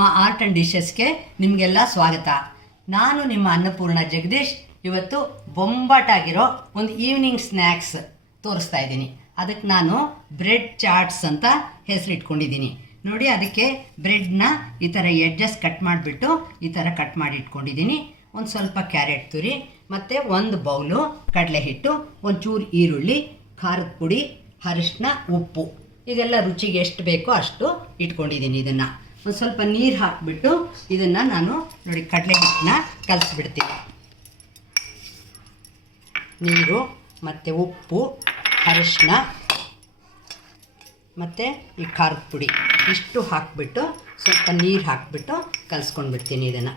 ನಮ್ಮ art and ಡಿಶಸ್ಗೆ ನಿಮಗೆಲ್ಲ ಸ್ವಾಗತ. ನಾನು ನಿಮ್ಮ ಅನ್ನಪೂರ್ಣ ಜಗದೀಶ್. ಇವತ್ತು ಬೊಂಬಾಟಾಗಿರೋ ಒಂದು ಈವ್ನಿಂಗ್ ಸ್ನ್ಯಾಕ್ಸ್ ತೋರಿಸ್ತಾ ಇದ್ದೀನಿ. ಅದಕ್ಕೆ ನಾನು ಬ್ರೆಡ್ ಚಾಟ್ಸ್ ಅಂತ ಹೆಸರಿಟ್ಕೊಂಡಿದ್ದೀನಿ. ನೋಡಿ, ಅದಕ್ಕೆ ಬ್ರೆಡ್ನ ಈ ಥರ ಎಡ್ಜಸ್ ಕಟ್ ಮಾಡಿಬಿಟ್ಟು ಈ ಥರ ಕಟ್ ಮಾಡಿ ಇಟ್ಕೊಂಡಿದ್ದೀನಿ. ಒಂದು ಸ್ವಲ್ಪ ಕ್ಯಾರೆಟ್ ತುರಿ, ಮತ್ತು ಒಂದು ಬೌಲು ಕಡಲೆ ಹಿಟ್ಟು ಒಂಚೂರು ಈರುಳ್ಳಿ, ಖಾರದ ಪುಡಿ ಅರಿಶಿನ ಉಪ್ಪು. ಇದೆಲ್ಲ ರುಚಿಗೆ ಎಷ್ಟು ಬೇಕೋ ಅಷ್ಟು ಇಟ್ಕೊಂಡಿದ್ದೀನಿ ಇದನ್ನು. ಒಂದು ಸ್ವಲ್ಪ ನೀರು ಹಾಕಿಬಿಟ್ಟು ಇದನ್ನು ನಾನು ನೋಡಿ ಕಡಲೆ ಹಿಟ್ಟನ್ನ ಕಲಸಿಬಿಡ್ತೀನಿ. ನೀರು, ಮತ್ತು ಉಪ್ಪು ಅರಿಶಿನ ಮತ್ತು ಈ ಖಾರದ ಪುಡಿ. ಇಷ್ಟು ಹಾಕಿಬಿಟ್ಟು ಸ್ವಲ್ಪ ನೀರು ಹಾಕಿಬಿಟ್ಟು ಕಲಿಸ್ಕೊಂಡು ಬಿಡ್ತೀನಿ ಇದನ್ನು.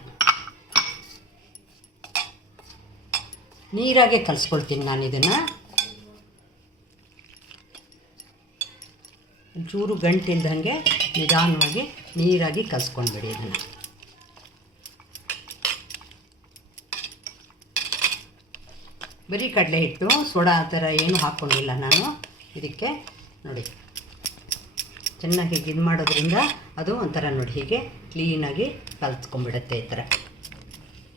ನೀರಾಗೆ ಕಲಿಸ್ಕೊಳ್ತೀನಿ ನಾನು ಇದನ್ನು. ಚೂರು ಗಂಟಿಲ್ದಂಗೆ ನಿಧಾನವಾಗಿ ನೀರಾಗಿ ಕಲಿಸ್ಕೊಂಡ್ಬಿಡಿ ಇದನ್ನು. ಬರೀ ಕಡಲೆ ಹಿಟ್ಟು, ಸೋಡಾ ಆ ಥರ ಏನು ಹಾಕ್ಕೊಂಡಿಲ್ಲ ನಾನು. ಇದಕ್ಕೆ ನೋಡಿ, ಚೆನ್ನಾಗಿ ಇದು ಮಾಡೋದ್ರಿಂದ ಅದು ಒಂಥರ ನೋಡಿ, ಹೀಗೆ ಕ್ಲೀನಾಗಿ ಕಲ್ತ್ಕೊಂಡ್ಬಿಡುತ್ತೆ ಈ ಥರ.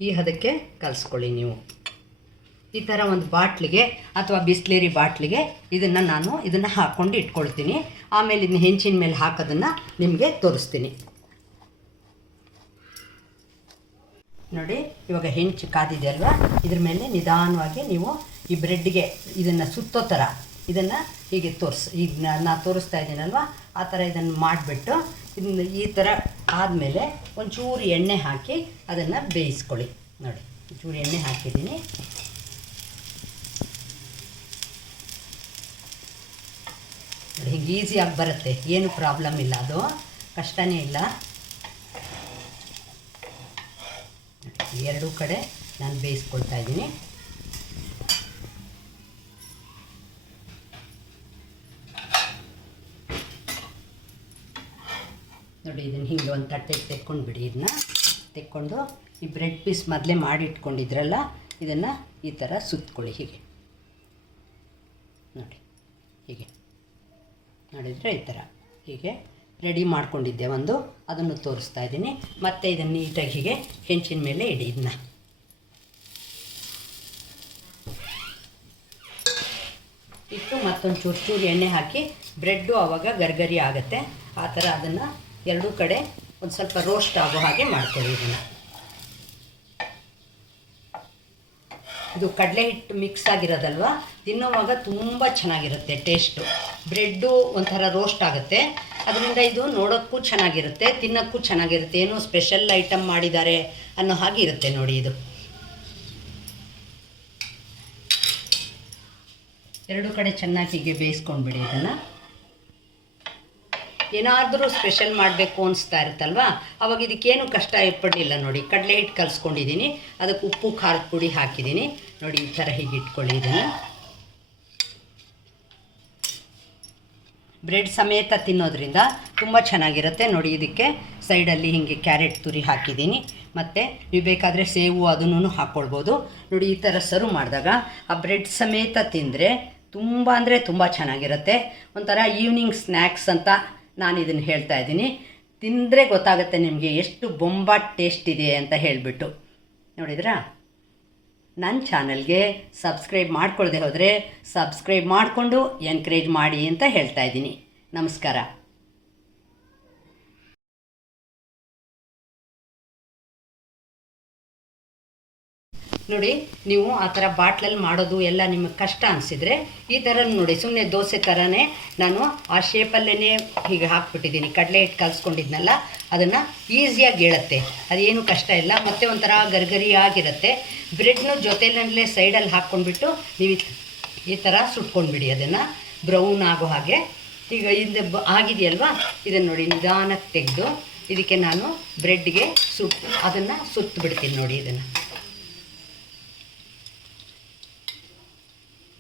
ಈ ಹದಕ್ಕೆ ಕಲಿಸ್ಕೊಳ್ಳಿ ನೀವು. ಈ ಥರ ಒಂದು ಬಾಟ್ಲಿಗೆ ಅಥವಾ ಬಿಸ್ಲೇರಿ ಬಾಟ್ಲಿಗೆ ಇದನ್ನು ನಾನು ಇದನ್ನು ಹಾಕ್ಕೊಂಡು ಇಟ್ಕೊಳ್ತೀನಿ. ಆಮೇಲೆ ಇದನ್ನ ಹೆಂಚಿನ ಮೇಲೆ ಹಾಕೋದನ್ನು ನಿಮಗೆ ತೋರಿಸ್ತೀನಿ. ನೋಡಿ, ಇವಾಗ ಹೆಂಚು ಕಾದಿದೆ ಅಲ್ವಾ? ಇದ್ರ ಮೇಲೆ ನಿಧಾನವಾಗಿ ನೀವು ಈ ಬ್ರೆಡ್ಗೆ ಇದನ್ನು ಸುತ್ತೋ ಥರ ಇದನ್ನು ಹೀಗೆ ತೋರಿಸಿ, ಈಗ ನಾನು ತೋರಿಸ್ತಾ ಇದ್ದೀನಲ್ವ ಆ ಥರ ಇದನ್ನು ಮಾಡಿಬಿಟ್ಟು ಇದನ್ನ ಈ ಥರ ಆದಮೇಲೆ ಒಂಚೂರು ಎಣ್ಣೆ ಹಾಕಿ ಅದನ್ನು ಬೇಯಿಸ್ಕೊಳ್ಳಿ. ನೋಡಿ, ಒಂಚೂರು ಎಣ್ಣೆ ಹಾಕಿದ್ದೀನಿ ನೋಡಿ ಹಿಂಗೆ ಈಸಿಯಾಗಿ ಬರುತ್ತೆ. ಏನು ಪ್ರಾಬ್ಲಮ್ ಇಲ್ಲ. ಅದು ಕಷ್ಟನೇ ಇಲ್ಲ. ಎರಡೂ ಕಡೆ ನಾನು ಬೇಯಿಸ್ಕೊಳ್ತಾ ಇದ್ದೀನಿ. ನೋಡಿ, ಇದನ್ನು ಹಿಂಗೆ ಒಂದು ತಟ್ಟೆಗೆ ತೆಕ್ಕೊಂಡು ಬಿಡಿ ಇದನ್ನ ತೆಕ್ಕೊಂಡು ಈ ಬ್ರೆಡ್ ಪೀಸ್ ಮೊದಲೇ ಮಾಡಿ ಇಟ್ಕೊಂಡಿದ್ರಲ್ಲ ಇದನ್ನು ಈ ಥರ ಸುತ್ತಕೊಳ್ಳಿ ಹೀಗೆ. ನೋಡಿ, ಹೀಗೆ. ನೋಡಿದರೆ ಈ ಥರ. ಹೀಗೆ ರೆಡಿ ಮಾಡ್ಕೊಂಡಿದ್ದೆ ಒಂದು. ಅದನ್ನು ತೋರಿಸ್ತಾ ಇದ್ದೀನಿ. ಮತ್ತು ಇದನ್ನು ನೀಟಾಗಿ ಹೀಗೆ ಹೆಂಚಿನ ಮೇಲೆ ಇಡಿ ಇದನ್ನ. ಇಟ್ಟು ಮತ್ತೊಂದು ಚೂರು ಚೂರು ಎಣ್ಣೆ ಹಾಕಿ ಬ್ರೆಡ್ಡು ಆವಾಗ ಗರ್ಗರಿ ಆಗುತ್ತೆ. ಆ ಥರ ಅದನ್ನು ಎರಡೂ ಕಡೆ ಒಂದು ಸ್ವಲ್ಪ ರೋಸ್ಟ್ ಆಗೋ ಹಾಗೆ ಮಾಡ್ಕೊಳ್ಳಿ ಇದನ್ನು. ಇದು ಕಡಲೆ ಹಿಟ್ಟು ಮಿಕ್ಸ್ ಆಗಿರೋದಲ್ವ? ತಿನ್ನೋವಾಗ ತುಂಬ ಚೆನ್ನಾಗಿರುತ್ತೆ ಟೇಸ್ಟು ಬ್ರೆಡ್ಡು ಒಂಥರ ರೋಸ್ಟ್ ಆಗುತ್ತೆ. ಅದರಿಂದ ಇದು ನೋಡೋಕ್ಕೂ ಚೆನ್ನಾಗಿರುತ್ತೆ, ತಿನ್ನೋಕ್ಕೂ ಚೆನ್ನಾಗಿರುತ್ತೆ. ಏನೋ ಸ್ಪೆಷಲ್ ಐಟಮ್ ಮಾಡಿದ್ದಾರೆ ಅನ್ನೋ ಹಾಗೆ ಇರುತ್ತೆ ನೋಡಿ ಇದು. ಎರಡು ಕಡೆ ಚೆನ್ನಾಗಿ ಹೀಗೆ ಬೇಯಿಸ್ಕೊಂಡ್ಬಿಡಿ ಇದನ್ನು. ಏನಾದರೂ ಸ್ಪೆಷಲ್ ಮಾಡಬೇಕು ಅನಿಸ್ತಾ ಇರುತ್ತಲ್ವಾ? ಅವಾಗ ಇದಕ್ಕೇನು ಕಷ್ಟ ಏರ್ಪಡಲಿಲ್ಲ ನೋಡಿ. ಕಡಲೆ ಹಿಟ್ಟು ಕಲಿಸ್ಕೊಂಡಿದ್ದೀನಿ. ಅದಕ್ಕೆ ಉಪ್ಪು, ಖಾರದ ಪುಡಿ ಹಾಕಿದ್ದೀನಿ. ನೋಡಿ, ಈ ಥರ ಹೀಗೆ ಇಟ್ಕೊಳ್ಳಿ ಇದನ್ನು. ಬ್ರೆಡ್ ಸಮೇತ ತಿನ್ನೋದ್ರಿಂದ ತುಂಬ ಚೆನ್ನಾಗಿರುತ್ತೆ. ನೋಡಿ, ಇದಕ್ಕೆ ಸೈಡಲ್ಲಿ ಹೀಗೆ ಕ್ಯಾರೆಟ್ ತುರಿ ಹಾಕಿದ್ದೀನಿ. ಮತ್ತು ನೀವು ಬೇಕಾದರೆ ಸೇವು ಅದನ್ನು ಹಾಕ್ಕೊಳ್ಬೋದು ನೋಡಿ, ಈ ಥರ ಸರ್ವ್ ಮಾಡಿದಾಗ ಆ ಬ್ರೆಡ್ ಸಮೇತ ತಿಂದರೆ ತುಂಬ ಅಂದರೆ ತುಂಬ ಚೆನ್ನಾಗಿರುತ್ತೆ. ಒಂಥರ ಈವ್ನಿಂಗ್ ಸ್ನ್ಯಾಕ್ಸ್ ಅಂತ ನಾನು ಇದನ್ನು ಹೇಳ್ತಾ ಇದ್ದೀನಿ. ತಿಂದರೆ ಗೊತ್ತಾಗುತ್ತೆ ನಿಮಗೆ ಎಷ್ಟು ಬೊಂಬಾಟ್ ಟೇಸ್ಟ್ ಇದೆ ಅಂತ ಹೇಳಿಬಿಟ್ಟು. ನೋಡಿದ್ರಾ? ನನ್ನ ಚಾನಲ್ಗೆ ಸಬ್ಸ್ಕ್ರೈಬ್ ಮಾಡ್ಕೊಳ್ಳದೆ ಹೋದರೆ ಸಬ್ಸ್ಕ್ರೈಬ್ ಮಾಡಿಕೊಂಡು ಎನ್ಕರೇಜ್ ಮಾಡಿ ಅಂತ ಹೇಳ್ತಾ ಇದ್ದೀನಿ. ನಮಸ್ಕಾರ. ನೋಡಿ, ನೀವು ಆ ಥರ ಬಾಟ್ಲಲ್ಲಿ ಮಾಡೋದು ಎಲ್ಲ ನಿಮಗೆ ಕಷ್ಟ ಅನಿಸಿದರೆ ಈ ಥರ ನೋಡಿ ಸುಮ್ಮನೆ ದೋಸೆ ಥರನೇ ನಾನು ಆ ಶೇಪಲ್ಲೇ ಹೀಗೆ ಹಾಕ್ಬಿಟ್ಟಿದ್ದೀನಿ. ಕಡಲೆ ಹಿಟ್ಟು ಕಲಿಸ್ಕೊಂಡಿದ್ನಲ್ಲ, ಅದನ್ನು ಈಸಿಯಾಗಿ ಹೇಳುತ್ತೆ ಅದೇನು ಕಷ್ಟ ಇಲ್ಲ, ಮತ್ತು ಒಂಥರ ಗರ್ಗರಿ ಆಗಿರುತ್ತೆ. ಬ್ರೆಡ್ನು ಜೊತೆಲೇ ಸೈಡಲ್ಲಿ ಹಾಕ್ಕೊಂಡ್ಬಿಟ್ಟು ನೀವು ಈ ಥರ ಸುಟ್ಕೊಂಡ್ಬಿಡಿ ಅದನ್ನು. ಬ್ರೌನ್ ಆಗೋ ಹಾಗೆ. ಈಗ ಇದು ಆಗಿದೆಯಲ್ವಾ? ಇದನ್ನು ನೋಡಿ, ನಿಧಾನಕ್ಕೆ ತೆಗೆದು ಇದಕ್ಕೆ ನಾನು ಬ್ರೆಡ್ಗೆ ಸುಟ್ಟು ಅದನ್ನು ಸುತ್ತು ಬಿಡ್ತೀನಿ ನೋಡಿ ಇದನ್ನು.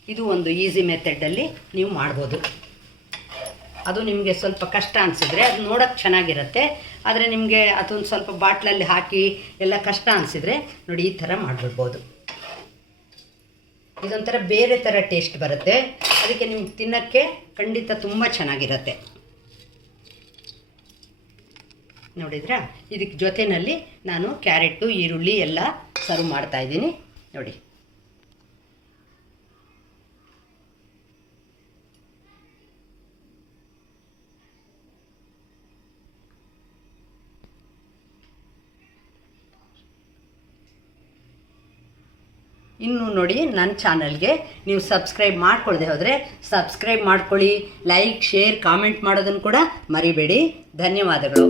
ಇದು ಒಂದು ಈಸಿ ಮೆಥಡಲ್ಲಿ ನೀವು ಮಾಡ್ಬೋದು. ಅದು ನಿಮಗೆ ಸ್ವಲ್ಪ ಕಷ್ಟ ಅನಿಸಿದ್ರೆ ಅದು ನೋಡೋಕ್ಕೆ ಚೆನ್ನಾಗಿರುತ್ತೆ. ಆದರೆ ನಿಮಗೆ ಅದೊಂದು ಸ್ವಲ್ಪ ಬಾಟ್ಲಲ್ಲಿ ಹಾಕಿ ಎಲ್ಲ ಕಷ್ಟ ಅನಿಸಿದ್ರೆ ನೋಡಿ ಈ ಥರ ಮಾಡಿಬಿಡ್ಬೋದು. ಇದೊಂಥರ ಬೇರೆ ಥರ ಟೇಸ್ಟ್ ಬರುತ್ತೆ. ಅದಕ್ಕೆ ನಿಮ್ಗೆ ತಿನ್ನೋಕ್ಕೆ ಖಂಡಿತ ತುಂಬ ಚೆನ್ನಾಗಿರುತ್ತೆ. ನೋಡಿದ್ರಾ? ಇದಕ್ಕೆ ಜೊತೆಯಲ್ಲಿ ನಾನು ಕ್ಯಾರೆಟು, ಈರುಳ್ಳಿ ಎಲ್ಲ ಸರ್ವ್ ಮಾಡ್ತಾ ಇದ್ದೀನಿ. ನೋಡಿ. ಇನ್ನು ನೋಡಿ ನನ್ನ ಚಾನಲ್ಗೆ ನೀವು ಸಬ್ಸ್ಕ್ರೈಬ್ ಮಾಡ್ಕೊಳ್ಳದೆ ಹೋದರೆ ಸಬ್ಸ್ಕ್ರೈಬ್ ಮಾಡ್ಕೊಳ್ಳಿ, ಲೈಕ್, ಶೇರ್, ಕಾಮೆಂಟ್ ಮಾಡೋದನ್ನು ಕೂಡ ಮರಿಬೇಡಿ. ಧನ್ಯವಾದಗಳು.